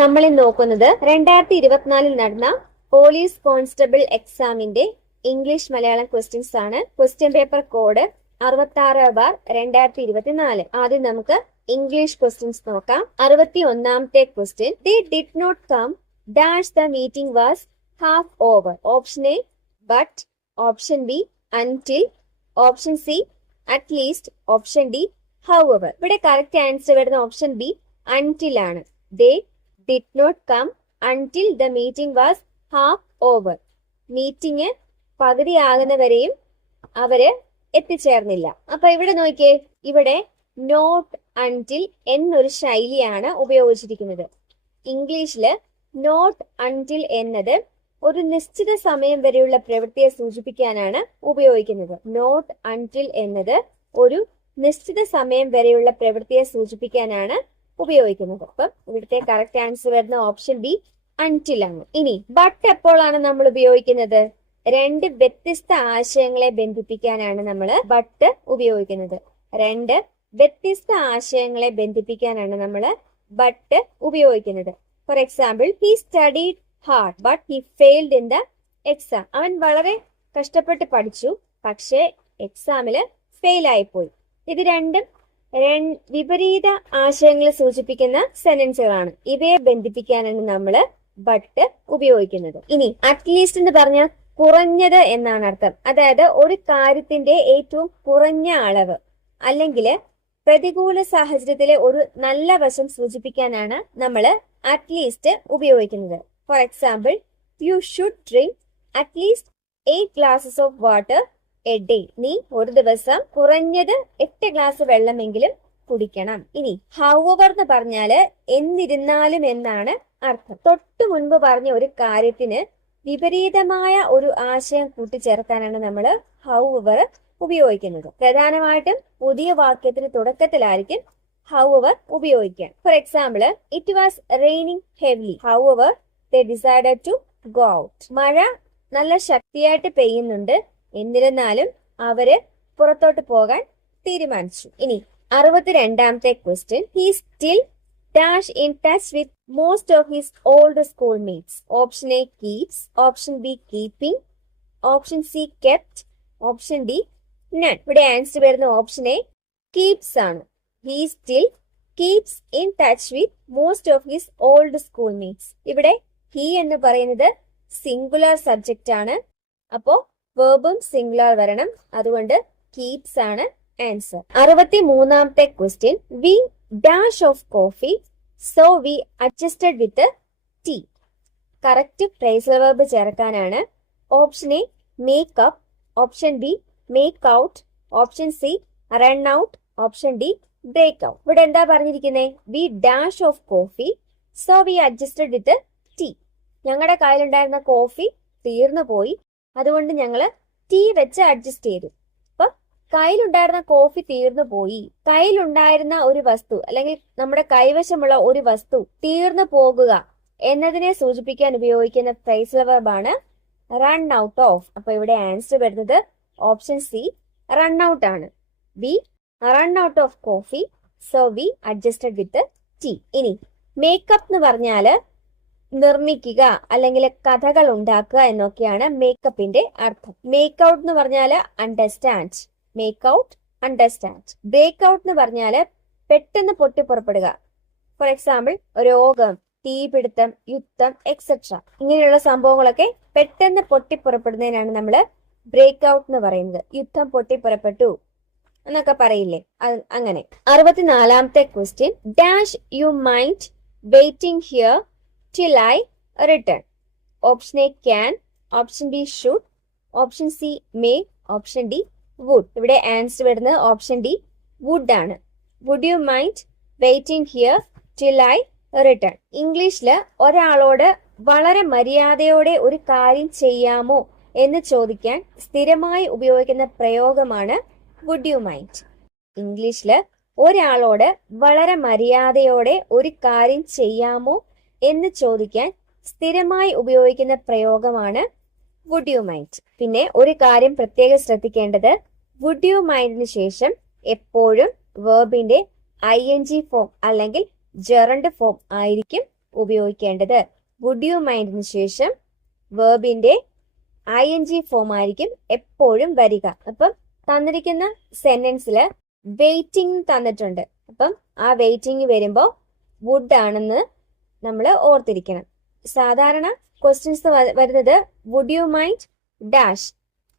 നമ്മൾ ഇന്ന് നോക്കുന്നത് 2024 നടന്ന പോലീസ് കോൺസ്റ്റബിൾ എക്സാമിന്റെ ഇംഗ്ലീഷ് മലയാളം ക്വസ്റ്റ്യൻസ് ആണ്. Question paper code 66/2024. ആദ്യം നമുക്ക് ഇംഗ്ലീഷ് ക്വസ്റ്റ്യൻസ് നോക്കാം. 61ാമത്തെ question, they did not come dash the meeting was half over. Option A but, option B until, option C at least, option D however. ഇവിടെ correct answer വരുന്ന option B until ആണ്. They did not come until the meeting was half over. Meeting പകുതിയാകുന്നവരെയും അവര് എത്തിച്ചേർന്നില്ല. അപ്പൊ ഇവിടെ നോക്കിയേ, ഇവിടെ നോട്ട് അൺടിൽ എന്നൊരു ശൈലിയാണ് ഉപയോഗിച്ചിരിക്കുന്നത്. ഇംഗ്ലീഷില് നോട്ട് അൺടിൽ എന്നത് ഒരു നിശ്ചിത സമയം വരെയുള്ള പ്രവൃത്തിയെ സൂചിപ്പിക്കാനാണ് ഉപയോഗിക്കുന്നത്. നോട്ട് അൺടിൽ എന്നത് ഒരു നിശ്ചിത സമയം വരെയുള്ള പ്രവൃത്തിയെ സൂചിപ്പിക്കാനാണ് ഉപയോഗിക്കുന്നത്. അപ്പം ഇവിടുത്തെ കറക്റ്റ് ആൻസർ വരുന്ന ഓപ്ഷൻ ബി അൺടിൽ ആണ്. ഇനി ബട്ട് എപ്പോഴാണ് നമ്മൾ ഉപയോഗിക്കുന്നത്? രണ്ട് വ്യത്യസ്ത ആശയങ്ങളെ ബന്ധിപ്പിക്കാനാണ് നമ്മൾ ബട്ട് ഉപയോഗിക്കുന്നത്. രണ്ട് വ്യത്യസ്ത ആശയങ്ങളെ ബന്ധിപ്പിക്കാനാണ് നമ്മൾ ബട്ട് ഉപയോഗിക്കുന്നത്. For example, he studied hard but he failed in the exam. അവൻ വളരെ കഷ്ടപ്പെട്ട് പഠിച്ചു, പക്ഷേ എക്സാമില് ഫെയിൽ ആയിപ്പോയി. ഇത് രണ്ടും വിപരീത ആശയങ്ങളെ സൂചിപ്പിക്കുന്ന സെന്റൻസുകളാണ്. ഇവയെ ബന്ധിപ്പിക്കാനാണ് നമ്മൾ ബട്ട് ഉപയോഗിക്കുന്നത്. ഇനി അറ്റ്ലീസ്റ്റ് എന്ന് പറഞ്ഞാൽ കുറഞ്ഞത് എന്നാണ് അർത്ഥം. അതായത് ഒരു കാര്യത്തിന്റെ ഏറ്റവും കുറഞ്ഞ അളവ് അല്ലെങ്കിൽ പ്രതികൂല സാഹചര്യത്തിലെ ഒരു നല്ല വശം സൂചിപ്പിക്കാനാണ് നമ്മൾ അറ്റ്ലീസ്റ്റ് ഉപയോഗിക്കുന്നത്. For example, you should drink at least 8 glasses of water A day. നീ ഒരു ദിവസം കുറഞ്ഞത് 8 ഗ്ലാസ് വെള്ളമെങ്കിലും കുടിക്കണം. ഇനി ഹൗഎവർ എന്ന് പറഞ്ഞാല് എന്നിരുന്നാലും എന്നാണ് അർത്ഥം. തൊട്ടു മുൻപ് പറഞ്ഞ ഒരു കാര്യത്തിന് വിപരീതമായ ഒരു ആശയം കൂട്ടിച്ചേർക്കാനാണ് നമ്മൾ ഹൗഎവർ ഉപയോഗിക്കുന്നത്. പ്രധാനമായിട്ടും പുതിയ വാക്യത്തിന് തുടക്കത്തിലായിരിക്കും ഹൗഎവർ ഉപയോഗിക്കാൻ. For example, it was raining heavily however they decided to go out. മഴ നല്ല ശക്തിയായിട്ട് പെയ്യുന്നുണ്ട്, എന്നിരുന്നാലും അവര് പുറത്തോട്ട് പോകാൻ തീരുമാനിച്ചു. ഇനി 62ാമത്തെ question, he still dash in touch with most of his old school mates. Option A keeps, option B keeping, option C kept, option D none. ഇവിടെ ആൻസർ വരുന്ന ഓപ്ഷൻ എ കീപ്സ് ആണ്. He still keeps in touch with most of his old school mates. ഇവിടെ he എന്ന് പറയുന്നത് singular subject ആണ്. അപ്പോ വെർബും singular വരണം. അതുകൊണ്ട് കീപ്സ് ആണ് ആൻസർ. 63ാമത്തെ question, we dash of coffee so we adjusted with tea. Correct phrasal verb ചേർക്കാനാണ്. Option A make up, option B make out, option C run out, option D break out. ഇവിടെ എന്താ പറഞ്ഞിരിക്കുന്നത്? We dash of coffee so we adjusted with tea. ഞങ്ങളുടെ കയ്യിലുണ്ടായിരുന്ന coffee തീർന്നു പോയി, അതുകൊണ്ട് ഞങ്ങള് ടീ വെച്ച് അഡ്ജസ്റ്റ് ചെയ്തു. അപ്പൊ കയ്യിലുണ്ടായിരുന്ന കോഫി തീർന്നു പോയി. കയ്യിലുണ്ടായിരുന്ന ഒരു വസ്തു അല്ലെങ്കിൽ നമ്മുടെ കൈവശമുള്ള ഒരു വസ്തു തീർന്നു പോകുക എന്നതിനെ സൂചിപ്പിക്കാൻ ഉപയോഗിക്കുന്ന ഫ്രേസൽ വെർബാണ് റൺ ഔട്ട് ഓഫ്. അപ്പൊ ഇവിടെ ആൻസർ വരുന്നത് ഓപ്ഷൻ സി റൺ ഔട്ട് ആണ്. B run out of coffee so we adjusted with tea. ഇനി മേക്കപ്പ് എന്ന് പറഞ്ഞാല് നിർമ്മിക്കുക അല്ലെങ്കിൽ കഥകൾ ഉണ്ടാക്കുക എന്നൊക്കെയാണ് മേക്കപ്പിന്റെ അർത്ഥം. മേക്ക് ഔട്ട് എന്ന് പറഞ്ഞാല് understand, make out understand. Break out എന്ന് പറഞ്ഞാല് പെട്ടെന്ന് പൊട്ടിപ്പുറപ്പെടുക. ഫോർ എക്സാമ്പിൾ, രോഗം, തീപിടുത്തം, യുദ്ധം, എക്സെട്ര ഇങ്ങനെയുള്ള സംഭവങ്ങളൊക്കെ പെട്ടെന്ന് പൊട്ടിപ്പുറപ്പെടുന്നതിനാണ് നമ്മൾ ബ്രേക്ക് ഔട്ട് എന്ന് പറയുന്നത്. യുദ്ധം പൊട്ടിപ്പുറപ്പെട്ടു എന്നൊക്കെ പറയില്ലേ, അങ്ങനെ. 64ാമത്തെ question, dash you mind waiting here till I return. Option A can, option B should, option C may, option D would. ഇവിടെ ആൻസർ വരുന്നത് ഓപ്ഷൻ ഡി വുഡ് ആണ്. Would you mind waiting here till I return. ഇംഗ്ലീഷില് ഒരാളോട് വളരെ മര്യാദയോടെ ഒരു കാര്യം ചെയ്യാമോ എന്ന് ചോദിക്കാൻ സ്ഥിരമായി ഉപയോഗിക്കുന്ന പ്രയോഗമാണ് വുഡ് യു മൈൻഡ്. ഇംഗ്ലീഷില് ഒരാളോട് വളരെ മര്യാദയോടെ ഒരു കാര്യം ചെയ്യാമോ എന്ന് ചോദിക്കാൻ സ്ഥിരമായി ഉപയോഗിക്കുന്ന പ്രയോഗമാണ് വുഡ് യു മൈൻഡ്. പിന്നെ ഒരു കാര്യം പ്രത്യേകം ശ്രദ്ധിക്കേണ്ടത്, വുഡ് യു മൈൻഡിന് ശേഷം എപ്പോഴും വെർബിന്റെ ING ഫോം അല്ലെങ്കിൽ ജെറണ്ട് ഫോം ആയിരിക്കും ഉപയോഗിക്കേണ്ടത്? വുഡ് യു മൈൻഡിന് ശേഷം വേർബിന്റെ ING ഫോം ആയിരിക്കും എപ്പോഴും വരിക. അപ്പം തന്നിരിക്കുന്ന സെന്റൻസിൽ വെയിറ്റിംഗ് തന്നിട്ടുണ്ട്. അപ്പം ആ വെയിറ്റിംഗ് വരുമ്പോൾ വുഡ് ആണെന്ന് നമ്മൾ ഓർത്തിരിക്കണം. സാധാരണ ക്വസ്റ്റ്യൻസ് വരുന്നത് വുഡ് യു മൈൻഡ് ഡാഷ്,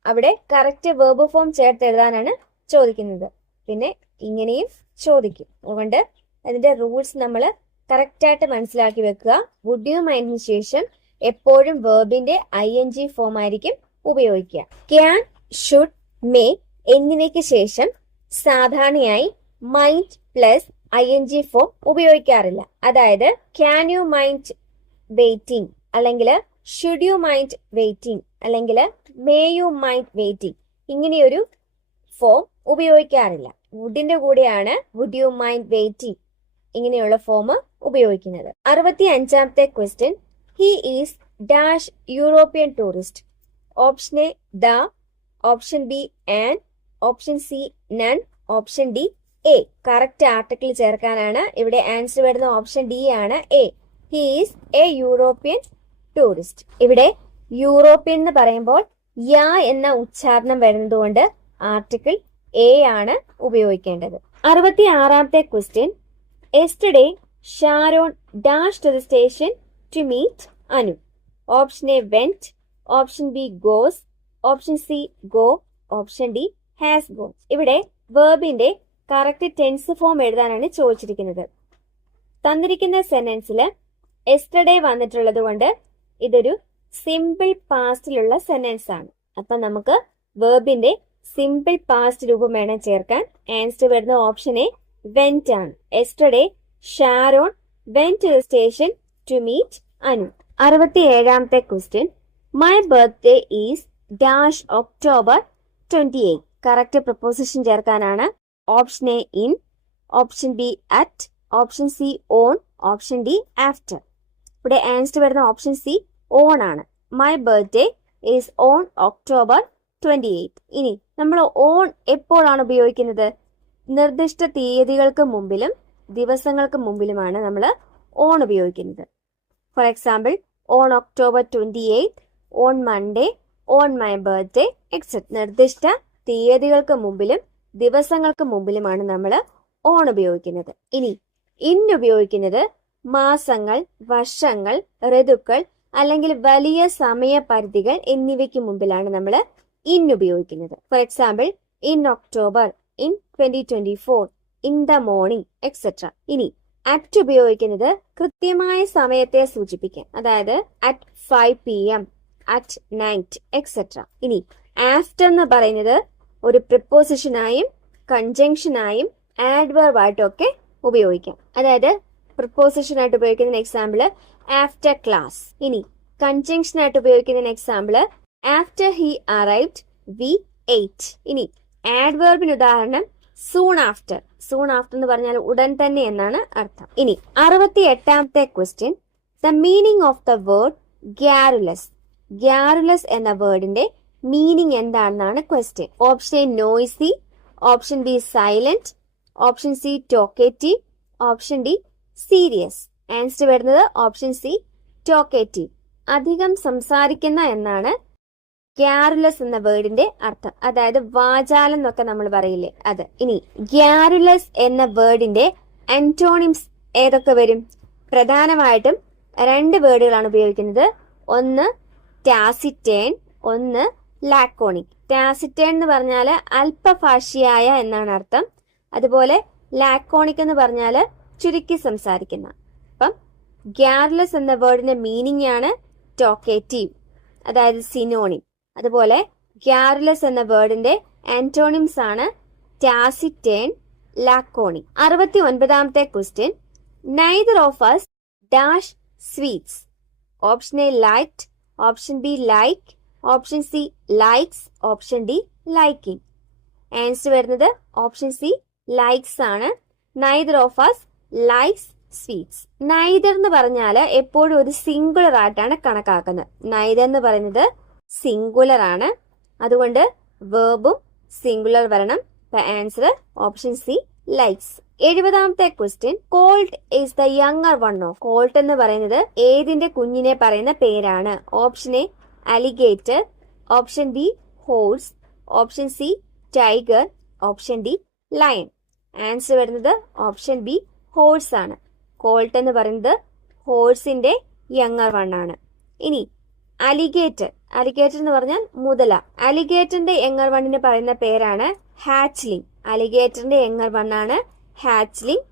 അവിടെ കറക്റ്റ് വേർബ് ഫോം ചേർത്ത് എഴുതാനാണ് ചോദിക്കുന്നത്. പിന്നെ ഇങ്ങനെയും ചോദിക്കും. അതുകൊണ്ട് അതിന്റെ റൂൾസ് നമ്മൾ കറക്റ്റായിട്ട് മനസ്സിലാക്കി വെക്കുക. വുഡ് യു മൈൻഡിന് ശേഷം എപ്പോഴും വേർബിന്റെ ING ഫോം ആയിരിക്കും ഉപയോഗിക്കുക. ക്യാൻ, ഷുഡ്, മേ എന്നിവയ്ക്ക് ശേഷം സാധാരണയായി മൈൻഡ് പ്ലസ് ING ഫോം ഉപയോഗിക്കാറില്ല. അതായത് ക്യാൻ യു മൈൻഡ് വെയിറ്റിംഗ്, അല്ലെങ്കിൽ ഷുഡ് യു മൈൻഡ് വെയിറ്റിംഗ്, അല്ലെങ്കിൽ മേ യു മൈൻഡ് വെയിറ്റിംഗ്, ഇങ്ങനെയൊരു ഫോം ഉപയോഗിക്കാറില്ല. വുഡിന്റെ കൂടെയാണ് വുഡ് യു മൈൻഡ് വെയിറ്റിംഗ് ഇങ്ങനെയുള്ള ഫോം ഉപയോഗിക്കുന്നത്. 65ാമത്തെ question, he is dash European tourist. Option A the, option B an, option C none, option D a. Correct article ചേർക്കാനാണ് ഇവിടെ ആൻസർ വരുന്ന ഓപ്ഷൻ ഡി ആണ്, a. He is a European tourist. ഇവിടെ European എന്ന് പറയുമ്പോൾ യാ എന്ന ഉച്ചാരണം വരുന്നതുകൊണ്ട് ആർട്ടിക്കിൾ എ ആണ് ഉപയോഗിക്കേണ്ടത്. 66ാമത്തെ question, yesterday Sharon dash to the station to meet Anu. Option A went, option B goes, option C go, option D has go. ഇവിടെ വേർബിന്റെ കറക്റ്റ് ടെൻസ് ഫോം എഴുതാനാണ് ചോദിച്ചിരിക്കുന്നത്. തന്നിരിക്കുന്ന സെന്റൻസിൽ യെസ്റ്റർഡേ വന്നിട്ടുള്ളത് കൊണ്ട് ഇതൊരു സിമ്പിൾ പാസ്റ്റിലുള്ള സെന്റൻസ് ആണ്. അപ്പൊ നമുക്ക് വേർബിന്റെ സിമ്പിൾ പാസ്റ്റ് രൂപം വേണം ചേർക്കാൻ. ആൻസർ വരുന്ന ഓപ്ഷൻ എ വെന്റ് ആണ്. Yesterday Sharon went to the station to meet Anu. 67ാമത്തെ question, my birthday is dash October 28. Correct preposition ചേർക്കാനാണ്. Option A in, option B at, option C on, option D after. ഇവിടെ answer വരുന്ന option C on ആണ്. My birthday is on October 28. ഇനി നമ്മൾ on എപ്പോഴാണ് ഉപയോഗിക്കുന്നത്? നിർദ്ദിഷ്ട തീയതികൾക്ക് മുമ്പിലും ദിവസങ്ങൾക്ക് മുമ്പിലുമാണ് നമ്മൾ ഓൺ ഉപയോഗിക്കുന്നത്. For example, on October 28, on Monday, on my birthday etcetera. നിർദ്ദിഷ്ട തീയതികൾക്ക് മുമ്പിലും ദിവസങ്ങൾക്ക് മുമ്പിലുമാണ് നമ്മൾ ഓൺ ഉപയോഗിക്കുന്നത്. ഇനി ഇൻ ഉപയോഗിക്കുന്നത് മാസങ്ങൾ, വർഷങ്ങൾ, ഋതുക്കൾ അല്ലെങ്കിൽ വലിയ സമയപരിധികൾ എന്നിവയ്ക്ക് മുമ്പിലാണ് നമ്മൾ ഇൻ ഉപയോഗിക്കുന്നത്. For example, in October, in 2024, in the morning etcetera. ഇനി അറ്റ് ഉപയോഗിക്കുന്നത് കൃത്യമായ സമയത്തെ സൂചിപ്പിക്കാൻ, അതായത് at 5 PM, at night etcetera. ഇനി ആഫ്റ്റർ എന്ന് പറയുന്നത് ഒരു പ്രിപ്പോസിഷനായും കൺജങ്ഷനായും ആഡ്വർബ് ആയിട്ടും ഒക്കെ ഉപയോഗിക്കാം. അതായത് പ്രിപ്പോസിഷൻ ആയിട്ട് ഉപയോഗിക്കുന്ന എക്സാമ്പിള് ആഫ്റ്റർ ക്ലാസ്. ഇനി കൺജങ്ഷൻ ആയിട്ട് ഉപയോഗിക്കുന്ന example after he arrived we ate. ഇനി ആഡ്വർബിന് ഉദാഹരണം സൂൺ ആഫ്റ്റർ. സൂൺ ആഫ്റ്റർ എന്ന് പറഞ്ഞാൽ ഉടൻ തന്നെ എന്നാണ് അർത്ഥം. ഇനി 68ാമത്തെ question, the meaning of the word garrulous. Garrulous എന്ന വേർഡിന്റെ മീനിങ് എന്താണെന്നാണ് question. Option A noisy, option B silent, option C talkative, option D serious. Answer വരുന്നത് ഓപ്ഷൻ സി ടോക്കേറ്റീവ്. അധികം സംസാരിക്കുന്ന എന്നാണ് ഗ്യാരുലസ് എന്ന വേർഡിന്റെ അർത്ഥം. അതായത് വാചാലം എന്നൊക്കെ നമ്മൾ പറയില്ലേ, അത്. ഇനി ഗ്യാരുലസ് എന്ന വേർഡിന്റെ ആന്റോണിംസ് ഏതൊക്കെ വരും? പ്രധാനമായിട്ടും 2 വേർഡുകളാണ് ഉപയോഗിക്കുന്നത്. ഒന്ന് ടാസിറ്റേൺ, ഒന്ന് ലാക്കോണിക്. ടാസിറ്റേൺ എന്ന് പറഞ്ഞാൽ അല്പഭാഷിയായ എന്നാണ് അർത്ഥം. അതുപോലെ ലാക്കോണിക് എന്ന് പറഞ്ഞാൽ ചുരുക്കി സംസാരിക്കുന്ന. അപ്പം ഗ്യാരുലസ് എന്ന വേർഡിന്റെ മീനിങ് ആണ് ടോക്കേറ്റീവ്, അതായത് സിനോണിം. അതുപോലെ ഗ്യാരുലസ് എന്ന വേർഡിന്റെ ആന്റോണിംസ് ആണ് ടാസിറ്റേൺ, ലാക്കോണിക്. 69ാമത്തെ question, neither of us dash sweets. Option A liked, option B like, option C likes, option D liking. Answer വരുന്നത് ഓപ്ഷൻ സി ലൈക്സ് ആണ്. Neither of us likes sweets. Neither എന്ന് പറഞ്ഞാൽ എപ്പോഴും ഒരു singular ആയിട്ടാണ് കണക്കാക്കുന്നത്. Neither എന്ന് പറയുന്നത് സിംഗുലർ ആണ്, അതുകൊണ്ട് വേർബും സിംഗുലർ വരണം. Answer option C likes. 70ാമത്തെ question, colt is the younger one of. Colt എന്ന് പറയുന്നത് ഏതിന്റെ കുഞ്ഞിനെ പറയുന്ന പേരാണ്? Option A alligator, option B horse, option C tiger, option D lion. Answer വരുന്നത് ഓപ്ഷൻ ബി ഹോഴ്സ് ആണ്. കോൾട്ട് എന്ന് പറയുന്നത് ഹോഴ്സിന്റെ യങ്ങർ വൺ ആണ്. ഇനി അലിഗേറ്റർ, അലിഗേറ്റർ എന്ന് പറഞ്ഞാൽ മുതല. അലിഗേറ്ററിന്റെ യങ്ങർ വണ്ണിന് പറയുന്ന പേരാണ് ഹാച്ച്ലിംഗ്. അലിഗേറ്ററിന്റെ യങ്ങർ വണ്ണാണ് ഹാച്ച്ലിംഗ്.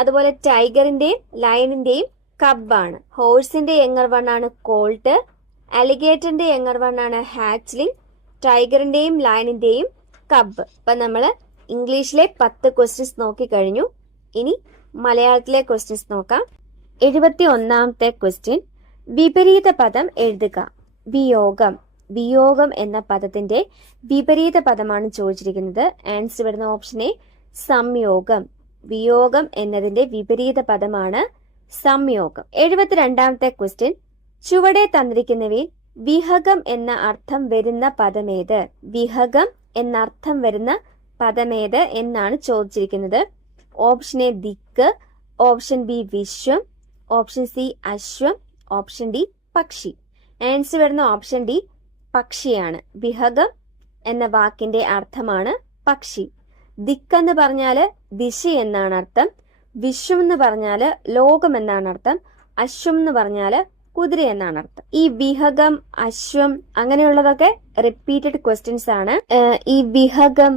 അതുപോലെ ടൈഗറിന്റെയും ലയണിന്റെയും കബ്ബാണ്. ഹോഴ്സിന്റെ യങ്ങർ വണ്ണാണ് കോൾട്ട്, അലിഗേറ്ററിന്റെ യങ്ങർ വണ്ണാണ് ഹാച്ച്ലിംഗ്, ടൈഗറിന്റെയും ലയണിന്റെയും കബ്ബ്. അപ്പൊ നമ്മള് ഇംഗ്ലീഷിലെ 10 ക്വസ്റ്റ്യൻസ് നോക്കിക്കഴിഞ്ഞു. ഇനി മലയാളത്തിലെ ക്വസ്റ്റ്യൻസ് നോക്കാം. 71ാമത്തെ ക്വസ്റ്റ്യൻ, വിപരീത പദം എഴുതുക. വിയോഗം. വിയോഗം എന്ന പദത്തിന്റെ വിപരീത പദമാണ് ചോദിച്ചിരിക്കുന്നത്. ആൻസർ വരുന്ന ഓപ്ഷൻ എ സംയോഗം. വിയോഗം എന്നതിന്റെ വിപരീത പദമാണ് സംയോഗം. 72ാമത്തെ ക്വസ്റ്റ്യൻ, ചുവടെ തന്നിരിക്കുന്നവയിൽ വിഹകം എന്ന അർത്ഥം വരുന്ന പദമേത്? വിഹകം എന്ന അർത്ഥം വരുന്ന പദമേത് എന്നാണ് ചോദിച്ചിരിക്കുന്നത്. ഓപ്ഷൻ എ ദിക്ക്, ഓപ്ഷൻ ബി വിശ്വം, ഓപ്ഷൻ സി അശ്വം, ഓപ്ഷൻ ഡി പക്ഷി. ആൻസർ വരുന്ന ഓപ്ഷൻ ഡി പക്ഷിയാണ്. വിഹകം എന്ന വാക്കിന്റെ അർത്ഥമാണ് പക്ഷി. ദിക്കെന്ന് പറഞ്ഞാല് ദിശ എന്നാണ് അർത്ഥം. വിശ്വം എന്ന് പറഞ്ഞാല് ലോകം എന്നാണ് അർത്ഥം. അശ്വം എന്ന് പറഞ്ഞാല് കുതിര എന്നാണ് അർത്ഥം. ഈ വിഹകം, അശ്വം അങ്ങനെയുള്ളതൊക്കെ റിപ്പീറ്റഡ് ക്വസ്റ്റ്യൻസ് ആണ്. ഈ വിഹകം,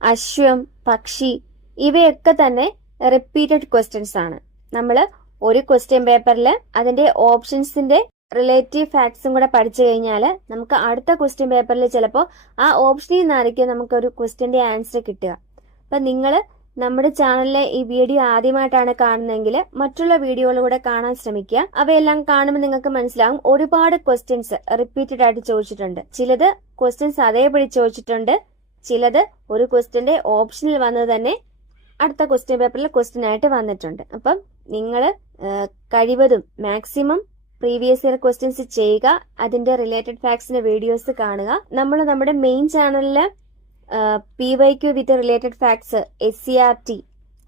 അശ്വം, പക്ഷി ഇവയൊക്കെ തന്നെ റിപ്പീറ്റഡ് ക്വസ്റ്റ്യൻസ് ആണ്. നമ്മൾ ഒരു ക്വസ്റ്റ്യൻ പേപ്പറിൽ അതിന്റെ ഓപ്ഷൻസിന്റെ റിലേറ്റീവ് ഫാക്ട്സും കൂടെ പഠിച്ചു കഴിഞ്ഞാൽ നമുക്ക് അടുത്ത ക്വസ്റ്റ്യൻ പേപ്പറിൽ ചിലപ്പോൾ ആ ഓപ്ഷനിൽ നിന്നായിരിക്കും നമുക്കൊരു ക്വസ്റ്റ്യന്റെ ആൻസർ കിട്ടുക. അപ്പൊ നിങ്ങൾ നമ്മുടെ ചാനലിലെ ഈ വീഡിയോ ആദ്യമായിട്ടാണ് കാണുന്നതെങ്കിൽ മറ്റുള്ള വീഡിയോകളിലൂടെ കാണാൻ ശ്രമിക്കുക. അവയെല്ലാം കാണുമ്പോൾ നിങ്ങൾക്ക് മനസ്സിലാവും ഒരുപാട് ക്വസ്റ്റ്യൻസ് റിപ്പീറ്റഡ് ആയിട്ട് ചോദിച്ചിട്ടുണ്ട്. ചിലത് ക്വസ്റ്റ്യൻസ് അതേപടി ചോദിച്ചിട്ടുണ്ട്, ചിലത് ഒരു ക്വസ്റ്റ്യന്റെ ഓപ്ഷനിൽ വന്നത് തന്നെ അടുത്ത ക്വസ്റ്റ്യൻ പേപ്പറിൽ ക്വസ്റ്റ്യൻ ആയിട്ട് വന്നിട്ടുണ്ട്. അപ്പം നിങ്ങൾ കഴിവതും മാക്സിമം പ്രീവിയസ് ഇയർ ക്വസ്റ്റ്യൻസ് ചെയ്യുക. അതിന്റെ റിലേറ്റഡ് ഫാക്ട്സിന്റെ വീഡിയോസ് കാണുക. നമ്മൾ നമ്മുടെ മെയിൻ ചാനലില് PYQ with related facts, SCRT,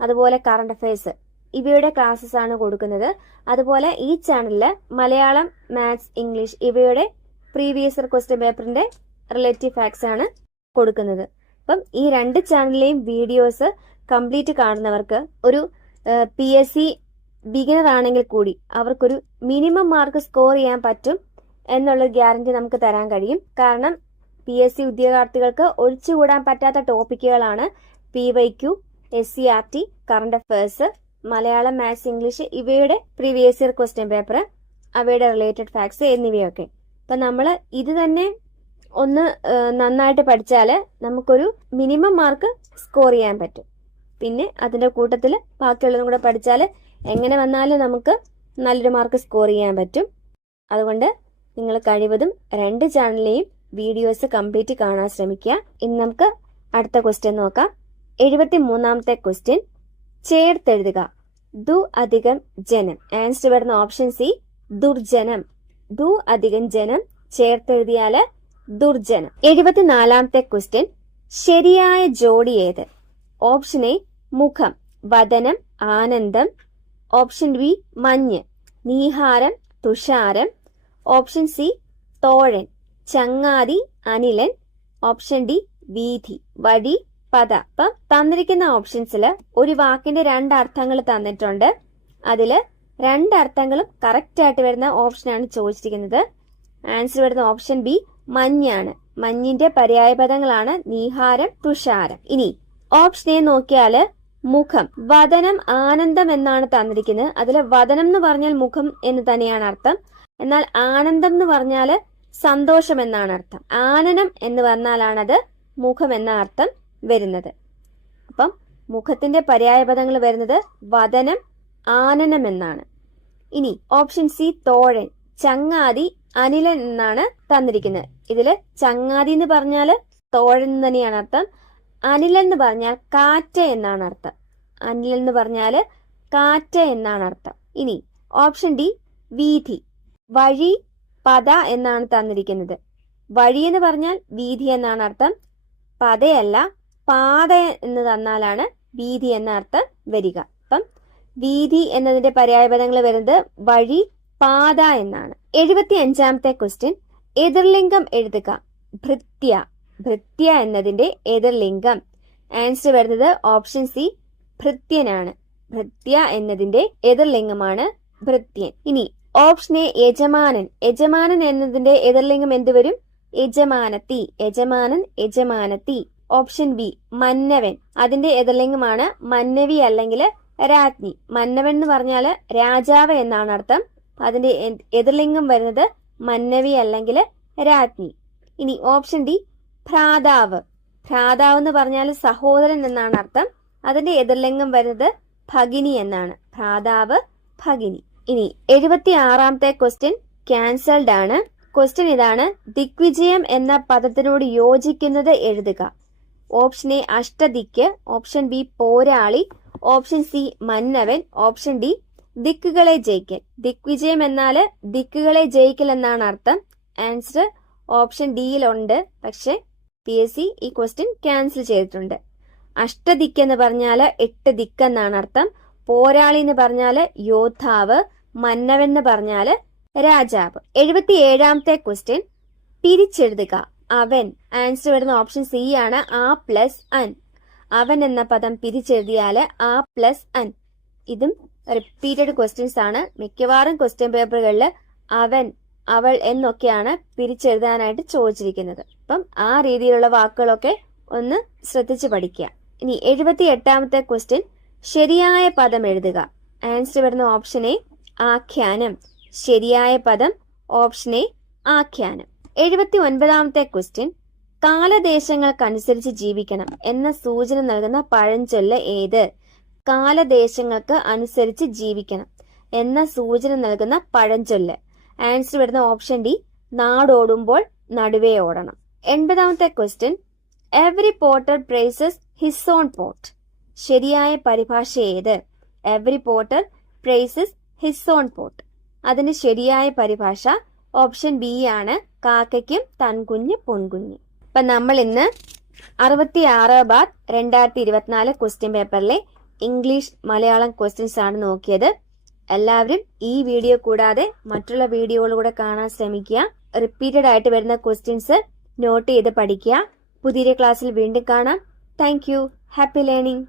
അതുപോലെ കറണ്ട് അഫയേഴ്സ് ഇവയുടെ ക്ലാസ്സസ് ആണ് കൊടുക്കുന്നത്. അതുപോലെ ഈ ചാനലില് മലയാളം, മാത്സ്, ഇംഗ്ലീഷ് ഇവയുടെ പ്രീവിയസ് ഇയർ ക്വസ്റ്റ്യൻ പേപ്പറിന്റെ റിലേറ്റീവ് ഫാക്ട്സ് ആണ് കൊടുക്കുന്നത്. അപ്പം ഈ രണ്ട് ചാനലിലെയും വീഡിയോസ് കംപ്ലീറ്റ് കാണുന്നവർക്ക് ഒരു PSC ബിഗിനർ ആണെങ്കിൽ കൂടി അവർക്കൊരു മിനിമം മാർക്ക് സ്കോർ ചെയ്യാൻ പറ്റും എന്നുള്ള ഗ്യാരണ്ടി നമുക്ക് തരാൻ കഴിയും. കാരണം PSC ഉദ്യോഗാർത്ഥികൾക്ക് ഒഴിച്ചുകൂടാൻ പറ്റാത്ത ടോപ്പിക്കുകളാണ് PYQ, SCRT, current affairs, Malayalam, maths, English ഇവയുടെ പ്രീവിയസ് ഇയർ ക്വസ്റ്റ്യൻ പേപ്പർ, അവയുടെ റിലേറ്റഡ് ഫാക്ട്സ് എന്നിവയൊക്കെ. അപ്പം നമ്മൾ ഇത് തന്നെ ഒന്ന് നന്നായിട്ട് പഠിച്ചാൽ നമുക്കൊരു മിനിമം മാർക്ക് സ്കോർ ചെയ്യാൻ പറ്റും. പിന്നെ അതിന്റെ കൂട്ടത്തിൽ ബാക്കിയുള്ളതും കൂടെ പഠിച്ചാൽ എങ്ങനെ വന്നാലും നമുക്ക് നല്ലൊരു മാർക്ക് സ്കോർ ചെയ്യാൻ പറ്റും. അതുകൊണ്ട് നിങ്ങൾ കഴിവതും രണ്ട് ചാനലിലെയും വീഡിയോസ് കംപ്ലീറ്റ് കാണാൻ ശ്രമിക്കുക. ഇനി നമുക്ക് അടുത്ത ക്വസ്റ്റ്യൻ നോക്കാം. 73ാമത്തെ ക്വസ്റ്റ്യൻ, ചേർത്തെഴുതുക. ദു അധികം ജനം. ആൻസർ വരുന്ന ഓപ്ഷൻ സി ദുർജനം. ദു അധികം ജനം ചേർത്തെഴുതിയാല് ദുർജനം. 74ാമത്തെ ക്വസ്റ്റ്യൻ, ശരിയായ ജോഡി ഏത്? ഓപ്ഷൻ എ മുഖം, വദനം, ആനന്ദം, ഓപ്ഷൻ ബി മഞ്ഞ്, നീഹാരം, തുഷാരം, ഓപ്ഷൻ സി തോഴൻ, ചങ്ങാതി, അനിലൻ, ഓപ്ഷൻ ഡി വീഥി, വഴി, പദ. അപ്പം തന്നിരിക്കുന്ന ഓപ്ഷൻസിൽ ഒരു വാക്കിന്റെ 2 അർത്ഥങ്ങൾ തന്നിട്ടുണ്ട്. അതില് 2 അർത്ഥങ്ങളും കറക്റ്റ് ആയിട്ട് വരുന്ന ഓപ്ഷനാണ് ചോദിച്ചിരിക്കുന്നത്. ആൻസർ വരുന്ന ഓപ്ഷൻ ബി മഞ്ഞാണ്. മഞ്ഞിന്റെ പര്യായപദങ്ങളാണ് നീഹാരം, തുഷാരം. ഇനി ഓപ്ഷൻ എ നോക്കിയാല് മുഖം, വദനം, ആനന്ദം എന്നാണ് തന്നിരിക്കുന്നത്. അതിൽ വദനം എന്ന് പറഞ്ഞാൽ മുഖം എന്ന് തന്നെയാണ് അർത്ഥം. എന്നാൽ ആനന്ദം എന്ന് പറഞ്ഞാല് സന്തോഷം എന്നാണ് അർത്ഥം. ആനനം എന്ന് പറഞ്ഞാലാണത് മുഖം എന്ന അർത്ഥം വരുന്നത്. അപ്പം മുഖത്തിന്റെ പര്യായപദങ്ങൾ വരുന്നത് വദനം, ആനനം എന്നാണ്. ഇനി ഓപ്ഷൻ സി തോഴൻ, ചങ്ങാതി, അനിലൻ എന്നാണ് തന്നിരിക്കുന്നത്. ഇതില് ചങ്ങാതി എന്ന് പറഞ്ഞാല് തോഴൻ തന്നെയാണ് അർത്ഥം. അനിലൻ എന്ന് പറഞ്ഞാൽ കാറ്റ് എന്നാണ് അർത്ഥം. അനിലൻ എന്ന് പറഞ്ഞാല് കാറ്റ് എന്നാണ് അർത്ഥം. ഇനി ഓപ്ഷൻ ഡി വീഥി, വഴി, പദ എന്നാണ് തന്നിരിക്കുന്നത്. വഴി എന്ന് പറഞ്ഞാൽ വീഥി എന്നാണ് അർത്ഥം. പദയല്ല പാത എന്ന് തന്നാലാണ് വീതി എന്ന അർത്ഥം വരിക. അപ്പം വീതി എന്നതിന്റെ പര്യായപദങ്ങൾ വരുന്നത് വഴി, പാത എന്നാണ്. 75ാമത്തെ ക്വസ്റ്റ്യൻ, എതിർലിംഗം എഴുതുക. ഭൃത്യ. ഭൃത്യ എന്നതിന്റെ എതിർലിംഗം. ആൻസർ വരുന്നത് ഓപ്ഷൻ സി, ഭൃത്യനാണ്. ഭൃത്യ എന്നതിന്റെ എതിർലിംഗമാണ് ഭൃത്യൻ. ഇനി ഓപ്ഷൻ എ, യജമാനൻ. യജമാനൻ എന്നതിന്റെ എതിർലിംഗം എന്ത് വരും? യജമാനത്തി. യജമാനൻ, യജമാനത്തി. Option B, മന്നവൻ. അതിന്റെ എതിർലിംഗമാണ് മന്നവി അല്ലെങ്കിൽ രാജ്ഞി. മന്നവൻ എന്ന് പറഞ്ഞാല് രാജാവ് എന്നാണ് അർത്ഥം. അതിന്റെ എതിർലിംഗം വരുന്നത് മന്നവി അല്ലെങ്കിൽ രാജ്ഞി. ഇനി ഓപ്ഷൻ ഡി, ഭ്രാതാവ്. ഭ്രാതാവ് എന്ന് പറഞ്ഞാൽ സഹോദരൻ എന്നാണ് അർത്ഥം. അതിന്റെ എതിർലിംഗം വരുന്നത് ഭഗിനി എന്നാണ്. ഭ്രാതാവ്, ഭഗിനി. ഇനി 76ാമത്തെ ക്വസ്റ്റ്യൻ ക്യാൻസൽഡ് ആണ്. ക്വസ്റ്റ്യൻ ഇതാണ്, ദിഗ്വിജയം എന്ന പദത്തിനോട് യോജിക്കുന്നത് എഴുതുക. ഓപ്ഷൻ എ, അഷ്ടദിക്ക്. ഓപ്ഷൻ ബി, പോരാളി. ഓപ്ഷൻ സി, മന്നവൻ. ഓപ്ഷൻ ഡി, ദിക്കുകളെ ജയിക്കൽ. ദിഗ്വിജയം എന്നാല് ദിക്കുകളെ ജയിക്കൽ എന്നാണ് അർത്ഥം. ആൻസർ ഓപ്ഷൻ ഡിയിലുണ്ട്. പക്ഷെ PSC ഈ ക്വസ്റ്റ്യൻ ക്യാൻസൽ ചെയ്തിട്ടുണ്ട്. അഷ്ടദിക്ക് എന്ന് പറഞ്ഞാല് 8 ദിക്ക് എന്നാണ് അർത്ഥം. പോരാളി എന്ന് പറഞ്ഞാല് യോദ്ധാവ്. മന്നവൻ എന്ന് പറഞ്ഞാല് രാജാവ്. 77ാമത്തെ ക്വസ്റ്റ്യൻ, പിരിച്ചെഴുതുക. അവൻ. ആൻസർ വരുന്ന ഓപ്ഷൻ സി ആണ്, ആ പ്ലസ് അൻ. അവൻ എന്ന പദം പിരിച്ചെഴുതിയാല് ആ പ്ലസ് അൻ. ഇതും റിപ്പീറ്റഡ് ക്വസ്റ്റ്യൻസ് ആണ്. മിക്കവാറും ക്വസ്റ്റ്യൻ പേപ്പറുകളിൽ അവൻ, അവൾ എന്നൊക്കെയാണ് പിരിച്ചെഴുതാനായിട്ട് ചോദിച്ചിരിക്കുന്നത്. അപ്പം ആ രീതിയിലുള്ള വാക്കുകളൊക്കെ ഒന്ന് ശ്രദ്ധിച്ച് പഠിക്കുക. ഇനി 78ാമത്തെ ക്വസ്റ്റ്യൻ, ശരിയായ പദം എഴുതുക. ആൻസർ വരുന്ന ഓപ്ഷൻ എ, ആഖ്യാനം. ശരിയായ പദം ഓപ്ഷൻ എ, ആഖ്യാനം. 79ാമത്തെ ക്വസ്റ്റ്യൻ, കാലദേശങ്ങൾക്കനുസരിച്ച് ജീവിക്കണം എന്ന സൂചന നൽകുന്ന പഴഞ്ചൊല്ല് ഏത്? കാലദേശങ്ങൾക്ക് അനുസരിച്ച് ജീവിക്കണം എന്ന സൂചന നൽകുന്ന പഴഞ്ചൊല്ല്. ആൻസർ വരുന്ന ഓപ്ഷൻ ഡി, നാടോടുമ്പോൾ നടുവേ ഓടണം. 80ാമത്തെ question, every potter praises his own pot. ശരിയായ പരിഭാഷ ഏത്? Every potter praises his own pot. അതിന് ശരിയായ പരിഭാഷ ഓപ്ഷൻ ബി ആണ്, കാക്കയ്ക്കും തൻകുഞ്ഞ് പൊൻകുഞ്ഞ്. അപ്പൊ നമ്മൾ ഇന്ന് 66/2024 ക്വസ്റ്റ്യൻ പേപ്പറിലെ ഇംഗ്ലീഷ്, മലയാളം ക്വസ്റ്റ്യൻസ് ആണ് നോക്കിയത്. എല്ലാവരും ഈ വീഡിയോ കൂടാതെ മറ്റുള്ള വീഡിയോകളുകൂടെ കാണാൻ ശ്രമിക്കുക. റിപ്പീറ്റഡ് ആയിട്ട് വരുന്ന ക്വസ്റ്റ്യൻസ് നോട്ട് ചെയ്ത് പഠിക്കുക. പുതിയ ക്ലാസ്സിൽ വീണ്ടും കാണാം. Thank you. Happy learning.